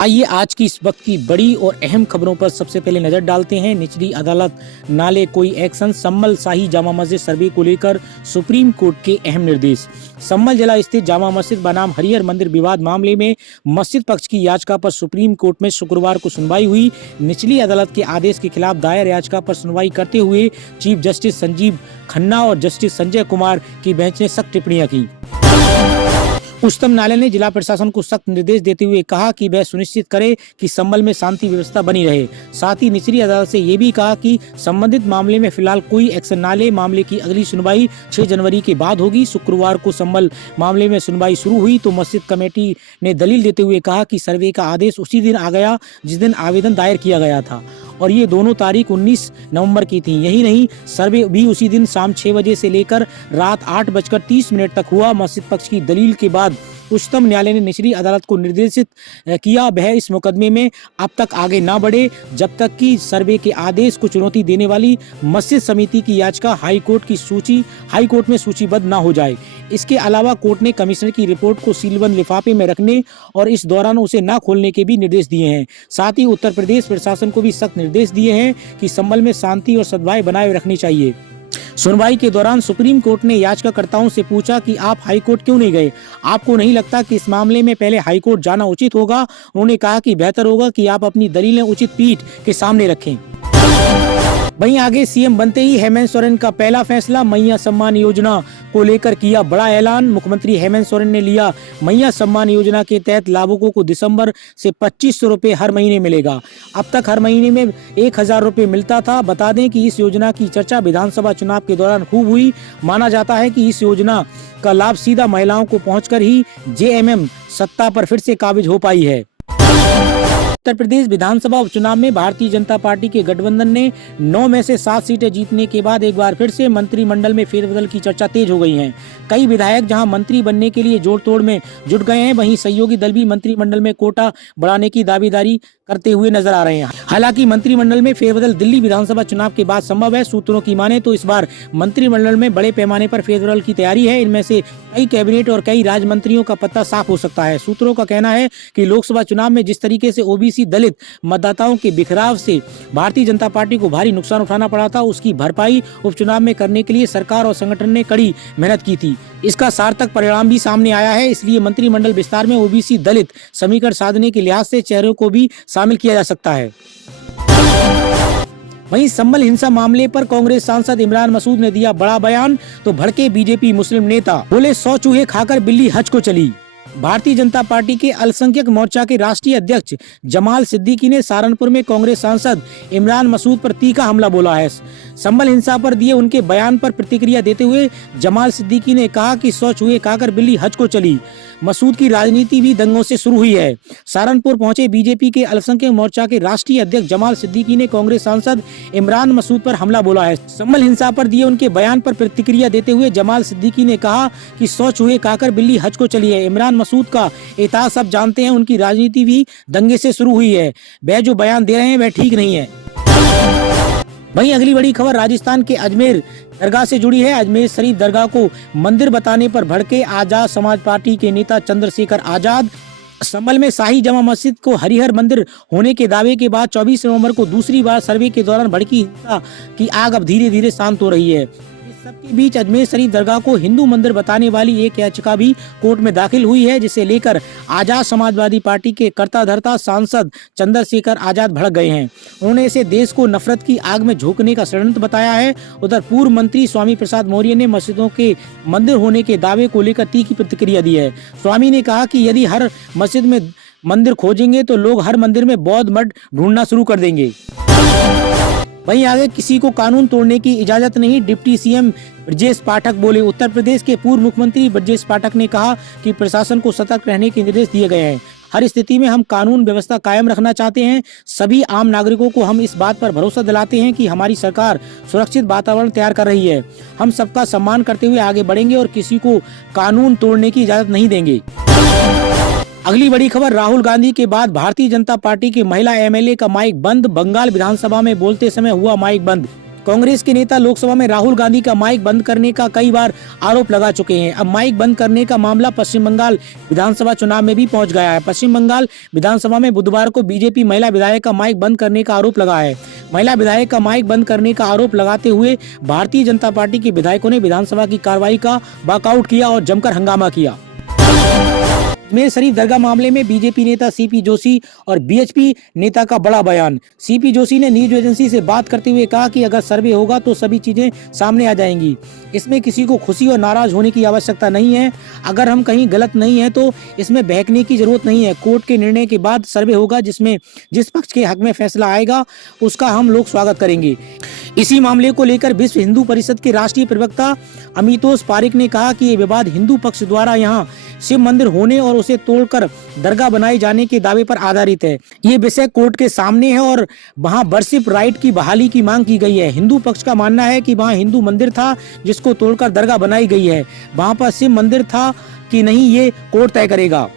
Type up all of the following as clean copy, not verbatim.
आइए आज की इस वक्त की बड़ी और अहम खबरों पर सबसे पहले नजर डालते हैं। निचली अदालत नाले कोई एक्शन, सम्मल शाही जामा मस्जिद सर्वे को लेकर सुप्रीम कोर्ट के अहम निर्देश। सम्मल जिला स्थित जामा मस्जिद बनाम हरिहर मंदिर विवाद मामले में मस्जिद पक्ष की याचिका पर सुप्रीम कोर्ट में शुक्रवार को सुनवाई हुई। निचली अदालत के आदेश के खिलाफ दायर याचिका पर सुनवाई करते हुए चीफ जस्टिस संजीव खन्ना और जस्टिस संजय कुमार की बेंच ने सख्त टिप्पणियां की। उच्चतम न्यायालय ने जिला प्रशासन को सख्त निर्देश देते हुए कहा कि वह सुनिश्चित करे कि सम्मल में शांति व्यवस्था बनी रहे। साथ ही निचली अदालत से ये भी कहा कि संबंधित मामले में फिलहाल कोई एक्शन न ले। मामले की अगली सुनवाई 6 जनवरी के बाद होगी। शुक्रवार को सम्मल मामले में सुनवाई शुरू हुई तो मस्जिद कमेटी ने दलील देते हुए कहा कि सर्वे का आदेश उसी दिन आ गया जिस दिन आवेदन दायर किया गया था और ये दोनों तारीख 19 नवंबर की थी। यही नहीं, सर्वे भी उसी दिन शाम 6 बजे से लेकर रात 8:30 तक हुआ। मस्जिद पक्ष की दलील के बाद उच्चतम न्यायालय ने निचली अदालत को निर्देशित किया वह इस मुकदमे में अब तक आगे न बढ़े जब तक कि सर्वे के आदेश को चुनौती देने वाली मस्जिद समिति की याचिका हाई कोर्ट में सूचीबद्ध न हो जाए। इसके अलावा कोर्ट ने कमिश्नर की रिपोर्ट को सीलबंद लिफाफे में रखने और इस दौरान उसे न खोलने के भी निर्देश दिए हैं। साथ ही उत्तर प्रदेश प्रशासन को भी सख्त निर्देश दिए हैं कि सम्मल में शांति और सद्भाव बनाए रखनी चाहिए। सुनवाई के दौरान सुप्रीम कोर्ट ने याचिकाकर्ताओं से पूछा कि आप हाई कोर्ट क्यों नहीं गए? आपको नहीं लगता कि इस मामले में पहले हाई कोर्ट जाना उचित होगा? उन्होंने कहा कि बेहतर होगा कि आप अपनी दलीलें उचित पीठ के सामने रखें। वहीं आगे सीएम बनते ही हेमंत सोरेन का पहला फैसला, मैया सम्मान योजना को लेकर किया बड़ा ऐलान। मुख्यमंत्री हेमंत सोरेन ने लिया मैया सम्मान योजना के तहत लाभुकों को दिसंबर से 2500 रुपए हर महीने मिलेगा। अब तक हर महीने में 1000 रुपए मिलता था। बता दें कि इस योजना की चर्चा विधानसभा चुनाव के दौरान खूब हुई। माना जाता है कि इस योजना का लाभ सीधा महिलाओं को पहुंचकर ही जेएमएम सत्ता पर फिर से काबिज हो पाई है। उत्तर प्रदेश विधानसभा उपचुनाव में भारतीय जनता पार्टी के गठबंधन ने 9 में से 7 सीटें जीतने के बाद एक बार फिर से मंत्रिमंडल में फेरबदल की चर्चा तेज हो गई है। कई विधायक जहां मंत्री बनने के लिए जोड़ तोड़ में जुट गए हैं, वहीं सहयोगी दल भी मंत्रिमंडल में कोटा बढ़ाने की दावेदारी करते हुए नजर आ रहे हैं। हालांकि मंत्रिमंडल में फेरबदल दिल्ली विधानसभा चुनाव के बाद संभव है। सूत्रों की माने तो इस बार मंत्रिमंडल में बड़े पैमाने पर फेरबदल की तैयारी है। इनमें से कई कैबिनेट और कई राज्य मंत्रियों का पत्ता साफ हो सकता है। सूत्रों का कहना है कि लोकसभा चुनाव में जिस तरीके से ओबीसी दलित मतदाताओं के बिखराव से भारतीय जनता पार्टी को भारी नुकसान उठाना पड़ा था, उसकी भरपाई उपचुनाव में करने के लिए सरकार और संगठन ने कड़ी मेहनत की थी। इसका सार्थक परिणाम भी सामने आया है। इसलिए मंत्रिमंडल विस्तार में ओबीसी दलित समीकरण साधने के लिहाज से चेहरों को भी शामिल किया जा सकता है। वहीं सम्मल हिंसा मामले पर कांग्रेस सांसद इमरान मसूद ने दिया बड़ा बयान तो भड़के बीजेपी मुस्लिम नेता, बोले 100 चूहे खाकर बिल्ली हज को चली। भारतीय जनता पार्टी के अल्पसंख्यक मोर्चा के राष्ट्रीय अध्यक्ष जमाल सिद्दीकी ने सहारनपुर में कांग्रेस सांसद इमरान मसूद पर तीखा हमला बोला है। सम्मल हिंसा पर दिए उनके बयान पर प्रतिक्रिया देते हुए जमाल सिद्दीकी ने कहा कि 100 चूहे खाकर बिल्ली हज को चली। मसूद की राजनीति भी दंगों से शुरू हुई है। सहारनपुर पहुंचे बीजेपी के अल्पसंख्यक मोर्चा के राष्ट्रीय अध्यक्ष जमाल सिद्दीकी ने कांग्रेस सांसद इमरान मसूद पर हमला बोला है। सम्मल हिंसा पर दिए उनके बयान पर प्रतिक्रिया देते हुए जमाल सिद्दीकी ने कहा कि 100 चूहे खाकर बिल्ली हज को चली है। इमरान मसूद का इतिहास सब जानते हैं, उनकी राजनीति भी दंगे से शुरू हुई है। वह जो बयान दे रहे हैं वह ठीक नहीं है। वहीं अगली बड़ी खबर राजस्थान के अजमेर दरगाह से जुड़ी है। अजमेर शरीफ दरगाह को मंदिर बताने पर भड़के आजाद समाज पार्टी के नेता चंद्रशेखर आजाद। सम्मल में शाही जामा मस्जिद को हरिहर मंदिर होने के दावे के बाद 24 नवंबर को दूसरी बार सर्वे के दौरान भड़की हिंसा की आग अब धीरे धीरे शांत हो रही है। इस सबके बीच अजमेर शरीफ दरगाह को हिंदू मंदिर बताने वाली एक याचिका भी कोर्ट में दाखिल हुई है, जिसे लेकर आजाद समाजवादी पार्टी के कर्ता धर्ता सांसद चंद्रशेखर आजाद भड़क गए हैं। उन्होंने इसे देश को नफरत की आग में झोंकने का षड्यंत्र बताया है। उधर पूर्व मंत्री स्वामी प्रसाद मौर्य ने मस्जिदों के मंदिर होने के दावे को लेकर तीखी प्रतिक्रिया दी है। स्वामी ने कहा कि यदि हर मस्जिद में मंदिर खोजेंगे तो लोग हर मंदिर में बौद्ध मठ ढूंढना शुरू कर देंगे। वहीं आगे किसी को कानून तोड़ने की इजाजत नहीं, डिप्टी सीएम ब्रजेश पाठक बोले। उत्तर प्रदेश के पूर्व मुख्यमंत्री ब्रजेश पाठक ने कहा कि प्रशासन को सतर्क रहने के निर्देश दिए गए हैं। हर स्थिति में हम कानून व्यवस्था कायम रखना चाहते हैं। सभी आम नागरिकों को हम इस बात पर भरोसा दिलाते हैं कि हमारी सरकार सुरक्षित वातावरण तैयार कर रही है। हम सबका सम्मान करते हुए आगे बढ़ेंगे और किसी को कानून तोड़ने की इजाजत नहीं देंगे। अगली बड़ी खबर, राहुल गांधी के बाद भारतीय जनता पार्टी की महिला एमएलए का माइक बंद। बंगाल विधानसभा में बोलते समय हुआ माइक बंद। कांग्रेस के नेता लोकसभा में राहुल गांधी का माइक बंद करने का कई बार आरोप लगा चुके हैं। अब माइक बंद करने का मामला पश्चिम बंगाल विधानसभा चुनाव में भी पहुंच गया है। पश्चिम बंगाल विधानसभा में बुधवार को बीजेपी महिला विधायक का माइक बंद करने का आरोप लगा है। महिला विधायक का माइक बंद करने का आरोप लगाते हुए भारतीय जनता पार्टी के विधायकों ने विधानसभा की कार्रवाई का वॉकआउट किया और जमकर हंगामा किया। अजमेर शरीफ दरगाह मामले में बीजेपी नेता सीपी जोशी और बीएचपी नेता का बड़ा बयान। सीपी जोशी ने न्यूज एजेंसी से बात करते हुए कहा कि अगर सर्वे होगा तो सभी चीजें सामने आ जाएंगी। इसमें किसी को खुशी और नाराज होने की आवश्यकता नहीं है। अगर हम कहीं गलत नहीं है तो इसमें बहकने की जरूरत नहीं है। कोर्ट के निर्णय के बाद सर्वे होगा, जिसमें जिस पक्ष के हक में फैसला आएगा उसका हम लोग स्वागत करेंगे। इसी मामले को लेकर विश्व हिंदू परिषद के राष्ट्रीय प्रवक्ता अमितोष पारिक ने कहा कि ये विवाद हिंदू पक्ष द्वारा यहाँ शिव मंदिर होने और उसे तोड़कर दरगाह बनाए जाने के दावे पर आधारित है। ये विषय कोर्ट के सामने है और वहाँ वर्शिप राइट की बहाली की मांग की गई है। हिंदू पक्ष का मानना है कि वहाँ हिंदू मंदिर था जिसको तोड़कर दरगाह बनाई गई है। वहाँ पर शिव मंदिर था कि नहीं ये कोर्ट तय करेगा।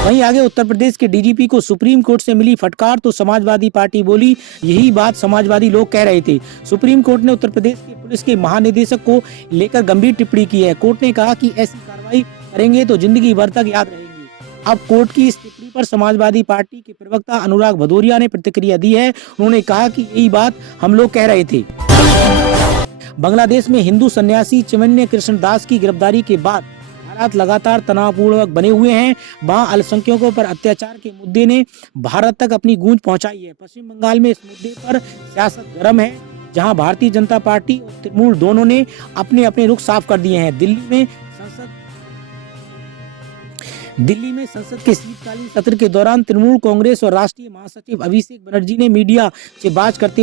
वहीं आगे उत्तर प्रदेश के डीजीपी को सुप्रीम कोर्ट से मिली फटकार तो समाजवादी पार्टी बोली। यही बात समाजवादी लोग कह रहे थे। सुप्रीम कोर्ट ने उत्तर प्रदेश के पुलिस के महानिदेशक को लेकर गंभीर टिप्पणी की है। कोर्ट ने कहा कि ऐसी कार्रवाई करेंगे तो जिंदगी भर तक याद रहेंगी। अब कोर्ट की इस टिप्पणी पर समाजवादी पार्टी के प्रवक्ता अनुराग भदौरिया ने प्रतिक्रिया दी है। उन्होंने कहा कि यही बात हम लोग कह रहे थे। बांग्लादेश में हिंदू सन्यासी चिमन्य कृष्ण दास की गिरफ्तारी के बाद हालात लगातार तनावपूर्वक बने हुए हैं। वहाँ अल्पसंख्यकों पर अत्याचार के मुद्दे ने भारत तक अपनी गूंज पहुंचाई है। पश्चिम बंगाल में इस मुद्दे पर सियासत गर्म है, जहां भारतीय जनता पार्टी और तृणमूल दोनों ने अपने अपने रुख साफ कर दिए हैं। दिल्ली में संसद के शीतकालीन सत्र के दौरान तृणमूल कांग्रेस और राष्ट्रीय महासचिव अभिषेक बनर्जी ने मीडिया से बात करते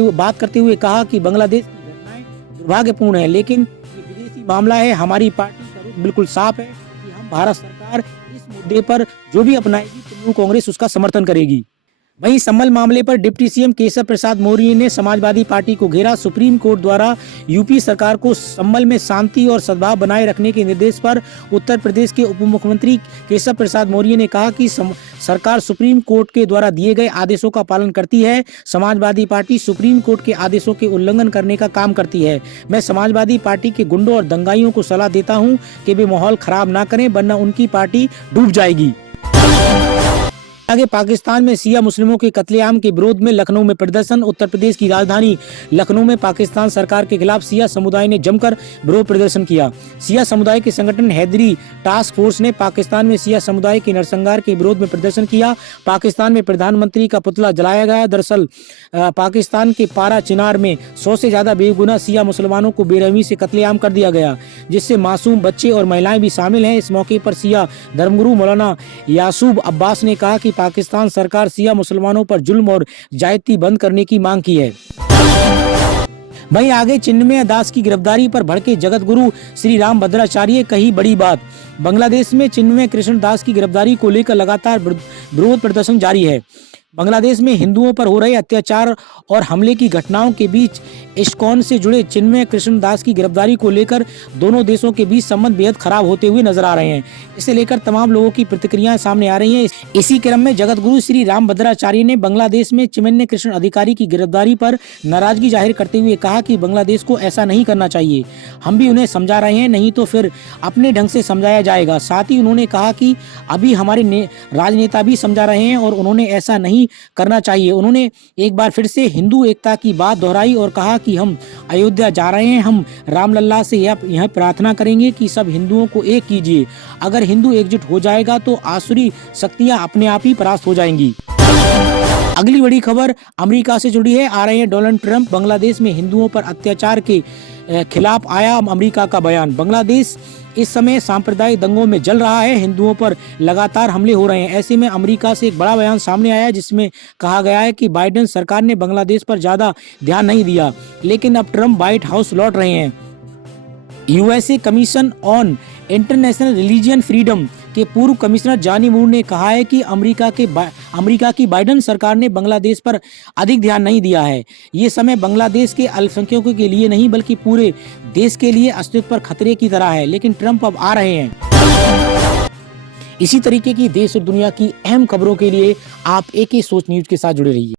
हुए कहा कि बांग्लादेश की घटनाएं दुर्भाग्यपूर्ण है, लेकिन ये विदेशी मामला है। हमारी पार्टी का रुख बिल्कुल साफ है कि हम भारत सरकार इस मुद्दे पर जो भी अपनाएगी तृणमूल कांग्रेस उसका समर्थन करेगी। वहीं संभल मामले पर डिप्टी सीएम केशव प्रसाद मौर्य ने समाजवादी पार्टी को घेरा। सुप्रीम कोर्ट द्वारा यूपी सरकार को संभल में शांति और सद्भाव बनाए रखने के निर्देश पर उत्तर प्रदेश के उप मुख्यमंत्री केशव प्रसाद मौर्य ने कहा कि सरकार सुप्रीम कोर्ट के द्वारा दिए गए आदेशों का पालन करती है। समाजवादी पार्टी सुप्रीम कोर्ट के आदेशों के उल्लंघन करने का काम करती है। मैं समाजवादी पार्टी के गुंडों और दंगाइयों को सलाह देता हूं कि वे माहौल खराब ना करें, वरना उनकी पार्टी डूब जाएगी। आगे पाकिस्तान में शिया मुस्लिमों के कत्लेआम के विरोध में लखनऊ में प्रदर्शन। उत्तर प्रदेश की राजधानी लखनऊ में पाकिस्तान सरकार के खिलाफ शिया समुदाय ने जमकर विरोध प्रदर्शन किया। शिया समुदाय के संगठन हैदरी टास्क फोर्स ने पाकिस्तान में शिया समुदाय के नरसंहार के विरोध में प्रदर्शन किया। पाकिस्तान में प्रधानमंत्री का पुतला जलाया गया। दरअसल पाकिस्तान के पारा चिनार में 100 से ज्यादा बेगुनाह शिया मुसलमानों को बेरहमी से कत्लेआम कर दिया गया, जिससे मासूम बच्चे और महिलाएं भी शामिल हैं। इस मौके पर शिया धर्मगुरु मौलाना यासूब अब्बास ने कहा कि पाकिस्तान सरकार शिया मुसलमानों पर जुल्म और ज्यादती बंद करने की मांग की है। वहीं आगे चिन्मय दास की गिरफ्तारी पर भड़के जगत गुरु श्री राम भद्राचार्य, कही बड़ी बात। बांग्लादेश में चिन्मय कृष्ण दास की गिरफ्तारी को लेकर लगातार विरोध प्रदर्शन जारी है। बांग्लादेश में हिंदुओं पर हो रहे अत्याचार और हमले की घटनाओं के बीच इस्कॉन से जुड़े चिन्मय कृष्ण दास की गिरफ्तारी को लेकर दोनों देशों के बीच संबंध बेहद खराब होते हुए नजर आ रहे हैं। इसे लेकर तमाम लोगों की प्रतिक्रियाएं सामने आ रही हैं। इसी क्रम में जगत गुरु श्री राम भद्राचार्य ने बांग्लादेश में चिन्मय कृष्ण अधिकारी की गिरफ्तारी पर नाराजगी जाहिर करते हुए कहा कि बांग्लादेश को ऐसा नहीं करना चाहिए। हम भी उन्हें समझा रहे हैं, नहीं तो फिर अपने ढंग से समझाया जाएगा। साथ ही उन्होंने कहा कि अभी हमारे राजनेता भी समझा रहे हैं और उन्होंने ऐसा नहीं करना चाहिए। उन्होंने एक बार फिर से हिंदू एकता की बात दोहराई और कहा कि हम अयोध्या जा रहे हैं, हम रामलल्ला से यह प्रार्थना करेंगे कि सब हिंदुओं को एक कीजिए। अगर हिंदू एकजुट हो जाएगा तो आसुरी शक्तियां अपने आप ही परास्त हो जाएंगी। अगली बड़ी खबर अमेरिका से जुड़ी है। आ रहे हैं डोनाल्ड ट्रंप। बांग्लादेश में हिंदुओं पर अत्याचार के खिलाफ आया अमेरिका का बयान। बांग्लादेश इस समय सांप्रदायिक दंगों में जल रहा है। हिंदुओं पर लगातार हमले हो रहे हैं। ऐसे में अमेरिका से एक बड़ा बयान सामने आया जिसमें कहा गया है कि बाइडेन सरकार ने बांग्लादेश पर ज्यादा ध्यान नहीं दिया, लेकिन अब ट्रंप व्हाइट हाउस लौट रहे हैं। USA commission on international religion freedom के पूर्व कमिश्नर जॉनी मूर ने कहा है कि अमेरिका की बाइडेन सरकार ने बांग्लादेश पर अधिक ध्यान नहीं दिया है। ये समय बांग्लादेश के अल्पसंख्यकों के लिए नहीं बल्कि पूरे देश के लिए अस्तित्व पर खतरे की तरह है, लेकिन ट्रंप अब आ रहे हैं। इसी तरीके की देश और दुनिया की अहम खबरों के लिए आप AK सोच न्यूज के साथ जुड़े रहिए।